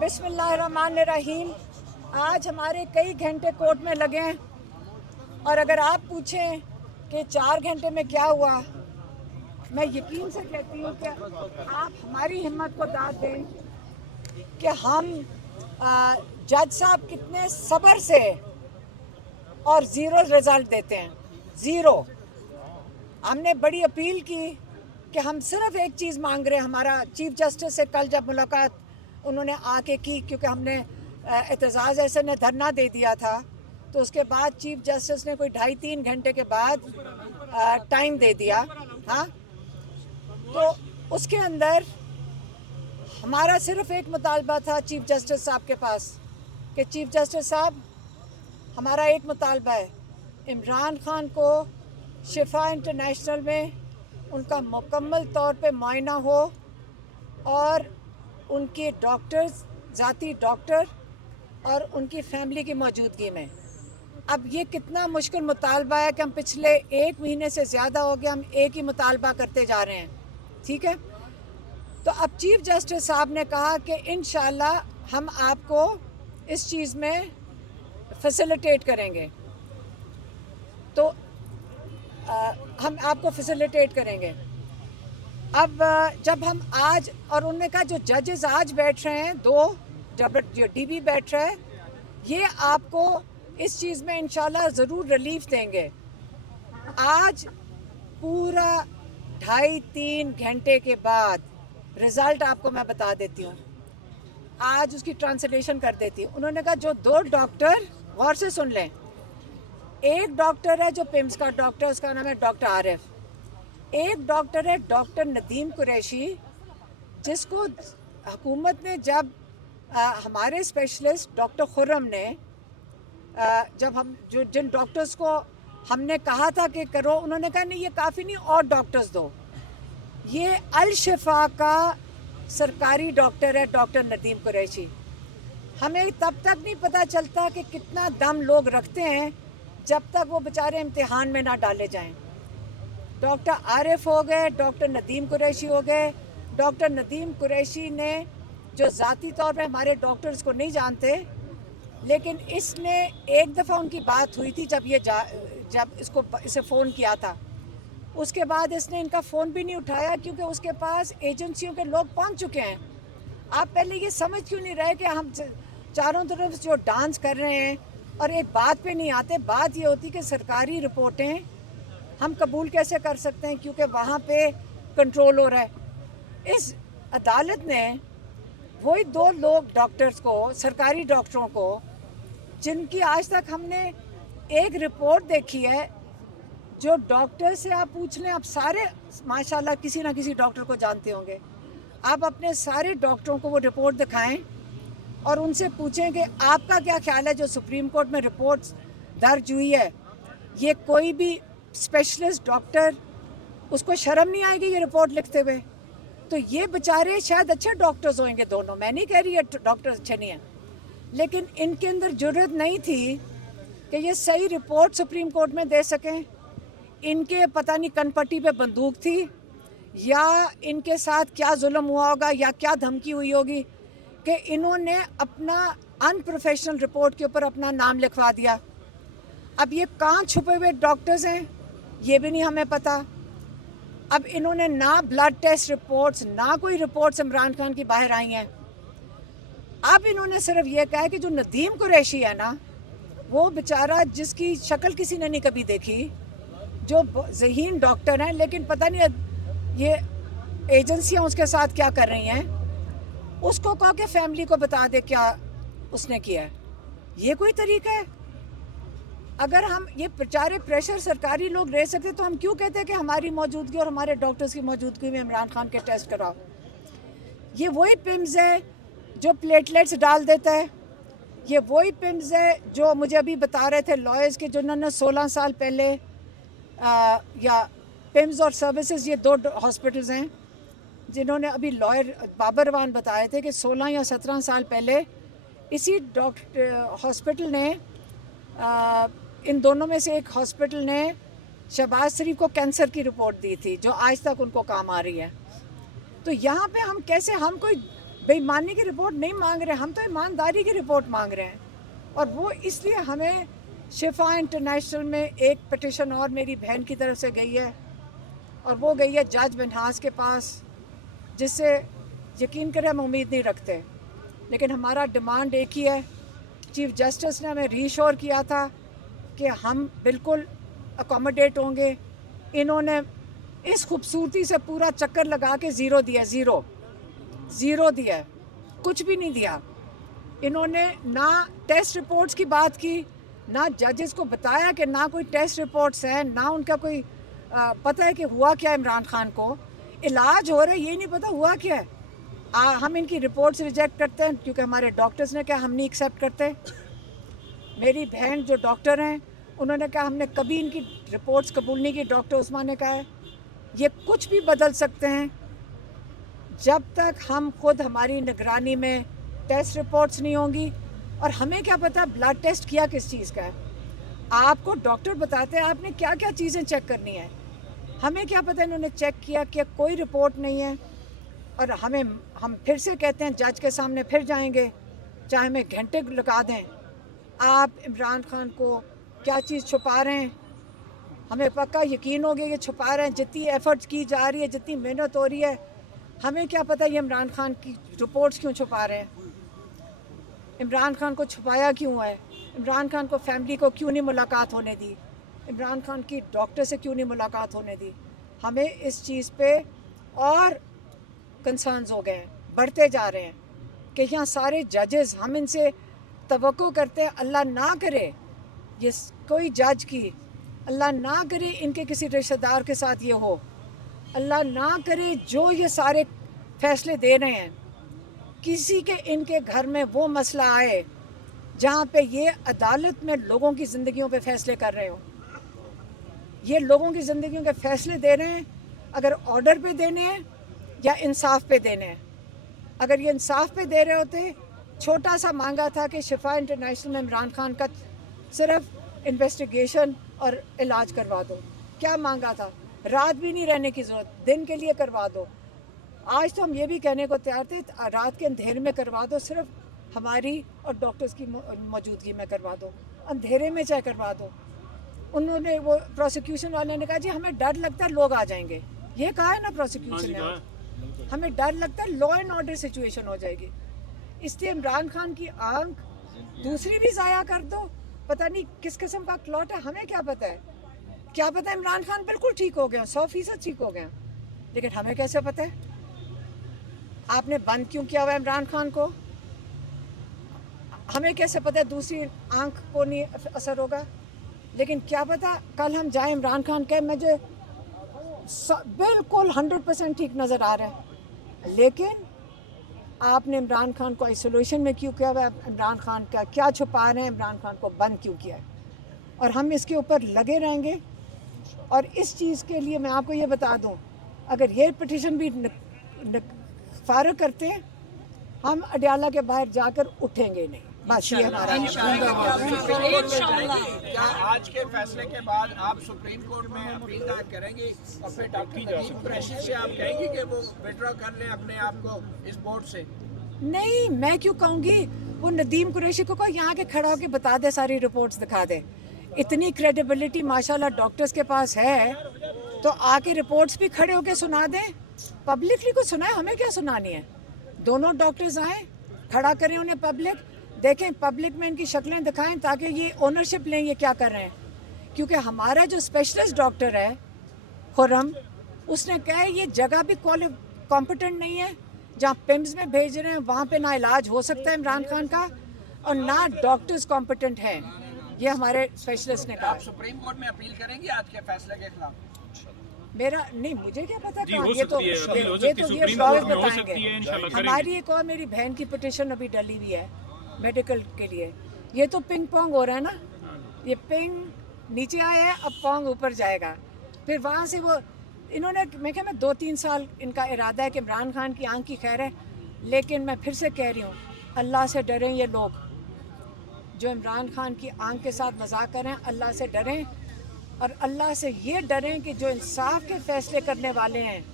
बिस्मिल्लाहिर्रहमानिर्रहीम। आज हमारे कई घंटे कोर्ट में लगे हैं और अगर आप पूछें कि 4 घंटे में क्या हुआ, मैं यकीन से कहती हूँ कि आप हमारी हिम्मत को दाद दें कि हम जज साहब कितने सब्र से और ज़ीरो रिज़ल्ट देते हैं, ज़ीरो। हमने बड़ी अपील की कि हम सिर्फ एक चीज़ मांग रहे हैं। हमारा चीफ जस्टिस से कल जब मुलाकात उन्होंने आके की, क्योंकि हमने एतजाज़ ऐसे ने धरना दे दिया था, तो उसके बाद चीफ जस्टिस ने कोई 2.5-3 घंटे के बाद टाइम दे दिया। हाँ, तो उसके अंदर हमारा सिर्फ एक मुतालबा था चीफ जस्टिस साहब के पास कि चीफ जस्टिस साहब, हमारा एक मुतालबा है, इमरान खान को शिफा इंटरनेशनल में उनका मुकम्मल तौर पे मुआयना हो और उनके डॉक्टर्स, ज़ाती डॉक्टर और उनकी फैमिली की मौजूदगी में। अब ये कितना मुश्किल मुतालबा है कि हम पिछले 1 महीने से ज़्यादा हो गया, हम एक ही मुतालबा करते जा रहे हैं, ठीक है। तो अब चीफ जस्टिस साहब ने कहा कि इंशाल्लाह हम आपको इस चीज़ में फैसिलिटेट करेंगे, तो हम आपको फैसिलिटेट करेंगे। अब जब हम आज, और उन्होंने कहा जो जजेस आज बैठ रहे हैं, 2 जो डीबी बैठ रहा है, ये आपको इस चीज़ में इंशाल्लाह ज़रूर रिलीफ देंगे। आज पूरा 2.5-3 घंटे के बाद रिज़ल्ट आपको मैं बता देती हूँ, आज उसकी ट्रांसलेशन कर देती हूँ। उन्होंने कहा जो 2 डॉक्टर, गौर से सुन लें, एक डॉक्टर है जो पिम्स का डॉक्टर, उसका नाम है डॉक्टर आरिफ। एक डॉक्टर है डॉक्टर नदीम कुरैशी, जिसको हुकूमत ने जब हमारे स्पेशलिस्ट डॉक्टर खुर्रम ने जब हम जिन डॉक्टर्स को हमने कहा था कि करो, उन्होंने कहा नहीं ये काफ़ी नहीं, और डॉक्टर्स दो। ये अल शिफा का सरकारी डॉक्टर है डॉक्टर नदीम कुरैशी। हमें तब तक नहीं पता चलता कि कितना दम लोग रखते हैं जब तक वो बेचारे इम्तिहान में ना डाले जाएं। डॉक्टर आरिफ हो गए, डॉक्टर नदीम कुरैशी हो गए। डॉक्टर नदीम कुरैशी ने, जो ज़ाती तौर पे हमारे डॉक्टर्स को नहीं जानते, लेकिन इसने एक दफ़ा उनकी बात हुई थी जब इसे फ़ोन किया था, उसके बाद इसने इनका फ़ोन भी नहीं उठाया, क्योंकि उसके पास एजेंसियों के लोग पहुंच चुके हैं। आप पहले ये समझ क्यों नहीं रहे कि हम चारों तरफ जो डांस कर रहे हैं और एक बात पे नहीं आते। बात ये होती कि सरकारी रिपोर्टें हम कबूल कैसे कर सकते हैं, क्योंकि वहाँ पे कंट्रोल हो रहा है। इस अदालत ने वही 2 लोग डॉक्टर्स को, सरकारी डॉक्टरों को, जिनकी आज तक हमने एक रिपोर्ट देखी है, जो डॉक्टर से आप पूछ लें, आप सारे माशाल्लाह किसी ना किसी डॉक्टर को जानते होंगे, आप अपने सारे डॉक्टरों को वो रिपोर्ट दिखाएं और उनसे पूछें कि आपका क्या ख्याल है जो सुप्रीम कोर्ट में रिपोर्ट दर्ज हुई है, ये कोई भी स्पेशलिस्ट डॉक्टर, उसको शर्म नहीं आएगी ये रिपोर्ट लिखते हुए? तो ये बेचारे शायद अच्छे डॉक्टर्स होंगे दोनों, मैं नहीं कह रही है डॉक्टर अच्छे नहीं हैं, लेकिन इनके अंदर जुर्रत नहीं थी कि ये सही रिपोर्ट सुप्रीम कोर्ट में दे सकें। इनके पता नहीं कनपट्टी पे बंदूक थी, या इनके साथ क्या जुल्म हुआ होगा, या क्या धमकी हुई होगी कि इन्होंने अपना अनप्रोफेशनल रिपोर्ट के ऊपर अपना नाम लिखवा दिया। अब ये कहाँ छुपे हुए डॉक्टर्स हैं ये भी नहीं हमें पता। अब इन्होंने ना ब्लड टेस्ट रिपोर्ट्स, ना कोई रिपोर्ट्स इमरान खान की बाहर आई हैं। अब इन्होंने सिर्फ ये कहा है कि जो नदीम कुरैशी है ना, वो बेचारा, जिसकी शक्ल किसी ने नहीं कभी देखी, जो ज़हीन डॉक्टर हैं, लेकिन पता नहीं ये एजेंसियां उसके साथ क्या कर रही हैं, उसको कहा कि फैमिली को बता दे क्या उसने किया है। ये कोई तरीका है? अगर हम ये बेचारे प्रेशर सरकारी लोग रह सकते, तो हम क्यों कहते हैं कि हमारी मौजूदगी और हमारे डॉक्टर्स की मौजूदगी में इमरान खान के टेस्ट कराओ? ये वही पिम्स है जो प्लेटलेट्स डाल देता है, ये वही पिम्स है जो मुझे अभी बता रहे थे लॉयर्स के, जिन्होंने 16 साल पहले या पिम्स और सर्विसेज, ये 2 हॉस्पिटल्स हैं जिन्होंने, अभी लॉयर बाबरवान बताए थे कि 16 या 17 साल पहले इसी हॉस्पिटल ने, इन दोनों में से एक हॉस्पिटल ने शहबाज शरीफ को कैंसर की रिपोर्ट दी थी, जो आज तक उनको काम आ रही है। तो यहाँ पे हम कैसे, हम कोई बेईमानी की रिपोर्ट नहीं मांग रहे, हम तो ईमानदारी की रिपोर्ट मांग रहे हैं। और वो इसलिए हमें शिफा इंटरनेशनल में एक पिटिशन और मेरी बहन की तरफ से गई है, और वो गई है जज मिन्हास के पास, जिससे यकीन करें हम उम्मीद नहीं रखते, लेकिन हमारा डिमांड एक ही है। चीफ जस्टिस ने हमें रीश्योर किया था कि हम बिल्कुल अकोमोडेट होंगे। इन्होंने इस खूबसूरती से पूरा चक्कर लगा के ज़ीरो दिया, ज़ीरो दिया, कुछ भी नहीं दिया। इन्होंने ना टेस्ट रिपोर्ट्स की बात की, ना जजेस को बताया कि ना कोई टेस्ट रिपोर्ट्स हैं, ना उनका कोई पता है कि हुआ क्या। इमरान खान को इलाज हो रहा है, ये नहीं पता हुआ क्या है। हम इनकी रिपोर्ट्स रिजेक्ट करते हैं क्योंकि हमारे डॉक्टर्स ने कहा हम नहीं एक्सेप्ट करते। मेरी बहन जो डॉक्टर हैं उन्होंने कहा हमने कभी इनकी रिपोर्ट्स कबूल नहीं की। डॉक्टर उस्मान ने कहा है ये कुछ भी बदल सकते हैं जब तक हम खुद हमारी निगरानी में टेस्ट रिपोर्ट्स नहीं होंगी। और हमें क्या पता ब्लड टेस्ट किया किस चीज़ का है, आपको डॉक्टर बताते हैं आपने क्या क्या चीज़ें चेक करनी है। हमें क्या पता इन्होंने चेक किया कि कोई रिपोर्ट नहीं है। और हम फिर से कहते हैं जज के सामने फिर जाएंगे, चाहे हमें घंटे लगा दें। आप इमरान खान को क्या चीज़ छुपा रहे हैं, हमें पक्का यकीन हो गया ये छुपा रहे हैं। जितनी एफर्ट्स की जा रही है, जितनी मेहनत हो रही है, हमें क्या पता ये इमरान खान की रिपोर्ट्स क्यों छुपा रहे हैं, इमरान खान को छुपाया क्यों है, इमरान खान को फैमिली को क्यों नहीं मुलाकात होने दी, इमरान खान की डॉक्टर से क्यों नहीं मुलाकात होने दी। हमें इस चीज़ पे और कंसर्न्स हो गए हैं, बढ़ते जा रहे हैं कि यहाँ सारे जजेस हम इनसे तवक्को करते हैं। अल्लाह ना करे ये कोई जज की, अल्लाह ना करे इनके किसी रिश्तेदार के साथ ये हो, अल्लाह ना करे जो ये सारे फैसले दे रहे हैं किसी के इनके घर में वो मसला आए जहाँ पे ये अदालत में लोगों की ज़िंदगियों पे फैसले कर रहे हो। ये लोगों की ज़िंदगियों के फैसले दे रहे हैं, अगर ऑर्डर पे देने हैं या इंसाफ पे देने हैं। अगर ये इंसाफ पे दे रहे होते, छोटा सा मांगा था कि शिफा इंटरनेशनल में इमरान खान का सिर्फ इन्वेस्टिगेशन और इलाज करवा दो। क्या मांगा था, रात भी नहीं रहने की ज़रूरत, दिन के लिए करवा दो। आज तो हम ये भी कहने को तैयार थे रात के अंधेरे में करवा दो, सिर्फ हमारी और डॉक्टर्स की मौजूदगी में करवा दो, अंधेरे में चाहे करवा दो। उन्होंने वो प्रोसिक्यूशन वाले ने कहा जी हमें डर लगता है लोग आ जाएंगे, ये कहा है ना प्रोसिक्यूशन ने, हमें डर लगता है लॉ एंड ऑर्डर सिचुएशन हो जाएगी। इसलिए इमरान खान की आंख दूसरी भी ज़ाया कर दो, पता नहीं किस किस्म का क्लॉट है, हमें क्या पता है। क्या पता इमरान खान बिल्कुल ठीक हो गया, 100% ठीक हो गया, लेकिन हमें कैसे पता है। आपने बंद क्यों किया हुआ इमरान खान को, हमें कैसे पता है दूसरी आंख को नहीं असर होगा। लेकिन क्या पता कल हम जाएं इमरान खान के मुझे बिल्कुल 100% ठीक नज़र आ रहा है, लेकिन आपने इमरान खान को आइसोलेशन में क्यों किया हुआ है, इमरान खान का क्या छुपा रहे हैं, इमरान खान को बंद क्यों किया है। और हम इसके ऊपर लगे रहेंगे। और इस चीज़ के लिए मैं आपको ये बता दूं, अगर ये पिटीशन भी फारग करते हैं हम अडियाला के बाहर जाकर उठेंगे नहीं, बस ये हमारा क्या आज के फैसले के बाद आप सुप्रीम कोर्ट में अपील दायर करेंगे और फिर डॉक्टर नदीम कुरैशी से आप कहेंगे कि वो विड्रॉ कर लें अपने आप को इस बोर्ड से? नहीं, मैं क्यों कहूँगी, वो नदीम कुरैशी को यहाँ के खड़ा होकर बता दे, सारी रिपोर्ट्स दिखा दे। इतनी क्रेडिबिलिटी माशाल्लाह डॉक्टर्स के पास है, तो आके रिपोर्ट्स भी खड़े होकर सुना दें, पब्लिकली को सुनाए, हमें क्या सुनानी है। दोनों डॉक्टर्स आए, खड़ा करें उन्हें, पब्लिक देखें, पब्लिक में इनकी शक्लें दिखाएं ताकि ये ओनरशिप लें ये क्या कर रहे हैं। क्योंकि हमारा जो स्पेशलिस्ट डॉक्टर है खुर्रम, उसने कहा है ये जगह भी कॉम्पिटेंट नहीं है, जहाँ पिम्स में भेज रहे हैं वहाँ पे ना इलाज हो सकता है इमरान खान का, और ना डॉक्टर्स कॉम्पिटेंट हैं, ये हमारे स्पेशलिस्ट ने कहा। आप सुप्रीम कोर्ट में अपील करेंगे आज के फैसले के खिलाफ? मेरा नहीं, मुझे क्या पता कहाँ, ये तो ये लॉयर्स बताएंगे। हमारी एक और मेरी बहन की पिटीशन अभी डली हुई है मेडिकल के लिए। ये तो पिंग पोंग हो रहा है ना, ये पिंग नीचे आया है, अब पोंग ऊपर जाएगा। फिर वहाँ से वो इन्होंने, मैं क्या, मैं 2-3 साल इनका इरादा है कि इमरान खान की आंख की खैर है, लेकिन मैं फिर से कह रही हूँ अल्लाह से डरें ये लोग जो इमरान खान की आंख के साथ मजाक करें, अल्लाह से डरें। और अल्लाह से ये डरें कि जो इंसाफ के फैसले करने वाले हैं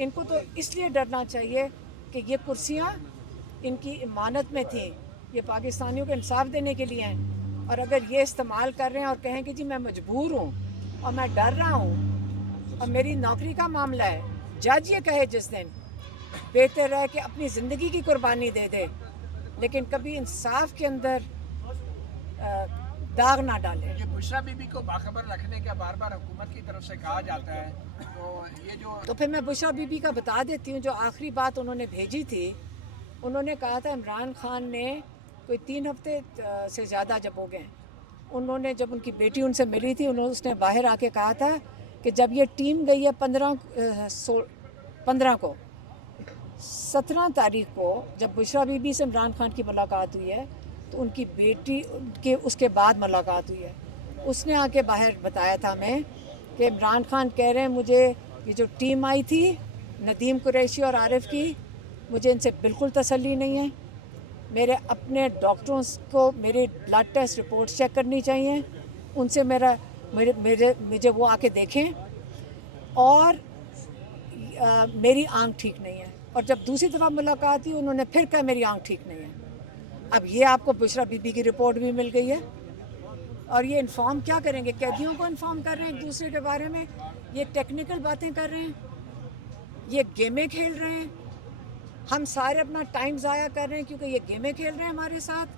इनको तो इसलिए डरना चाहिए कि ये कुर्सियाँ ان کی امانت میں تھیں، یہ پاکستانیوں کو انصاف دینے کے لیے ہیں، اور اگر یہ استعمال کر رہے ہیں اور کہیں کہ جی میں مجبور ہوں اور میں ڈر رہا ہوں اور میری نوکری کا معاملہ ہے، جج یہ کہے جس دن بہتر ہے کہ اپنی زندگی کی قربانی دے دے، لیکن کبھی انصاف کے اندر داغ نہ ڈالے۔ یہ بشرا بی بی کو باخبر رکھنے کا بار بار حکومت کی طرف سے کہا جاتا ہے، تو یہ جو تو پھر میں بشرا بی بی کا بتا دیتی ہوں، جو آخری بات انہوں نے بھیجی تھی، انہوں نے کہا تھا عمران خان نے کوئی 3 ہفتے سے زیادہ جب ہو گئے، انہوں نے جب ان کی بیٹی ان سے ملی تھی، اس نے باہر آ کے کہا تھا کہ جب یہ ٹیم گئی ہے 15 کو، 17 تاریخ کو جب بشرا بی بی سے عمران خان کی ملاقات ہوئی ہے تو ان کی بیٹی کے اس کے بعد ملاقات ہوئی ہے، اس نے آ کے باہر بتایا تھا ہمیں کہ عمران خان کہہ رہے ہیں مجھے یہ جو ٹیم آئی تھی ندیم قریشی اور عارف کی، مجھے ان سے بالکل تسلی نہیں ہے، میرے اپنے ڈاکٹروں کو میری بلڈ ٹیسٹ رپورٹس چیک کرنی چاہیے، ان سے مجھے وہ آ کے دیکھیں، اور میری آنکھ ٹھیک نہیں ہے، اور جب دوسری دفعہ ملاقات کی انہوں نے پھر کہا میری آنکھ ٹھیک نہیں ہے۔ اب یہ آپ کو بشرا بی بی کی رپورٹ بھی مل گئی ہے، اور یہ انفارم کیا کریں گے؟ قیدیوں کو انفارم کر رہے ہیں ایک دوسرے کے بارے میں، یہ ٹیکنیکل باتیں کر رہے ہیں، یہ گیمیں کھیل رہے ہیں، ہم سارے اپنا ٹائم ضائع کر رہے ہیں کیونکہ یہ گیمیں کھیل رہے ہیں ہمارے ساتھ۔